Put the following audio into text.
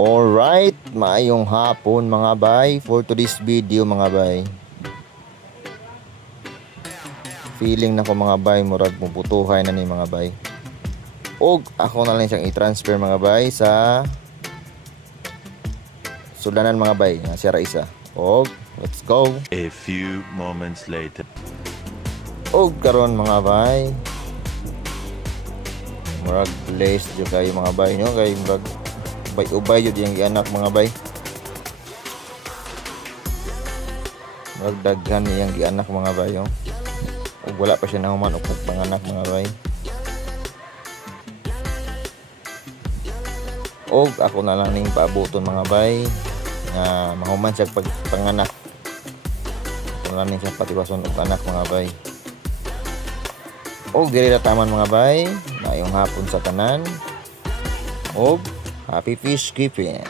Alright, maayong hapon mga bay. For today's video mga bay, feeling na ko mga bay, murag mubutuhay na ni mga bay. Og ako na lang siyang i-transfer mga bay sa sudanan mga bay, nga Sierra Isa. Og let's go. A few moments later. Og karon mga bay, murag blessed jud kayo mga bay nyo, kay murag ubay yun yung anak mga bay. Magdaghan niyang gianak mga bay, oh. O wala pa siya nahuman o panganak mga bay. Og ako na lang ning paabuton mga bay nga mahuman siya panganak. Ako na ning siya patiwason og anak mga bay. Og diri na taman mga bay, maayong hapon sa tanan. Og happy fish keeping.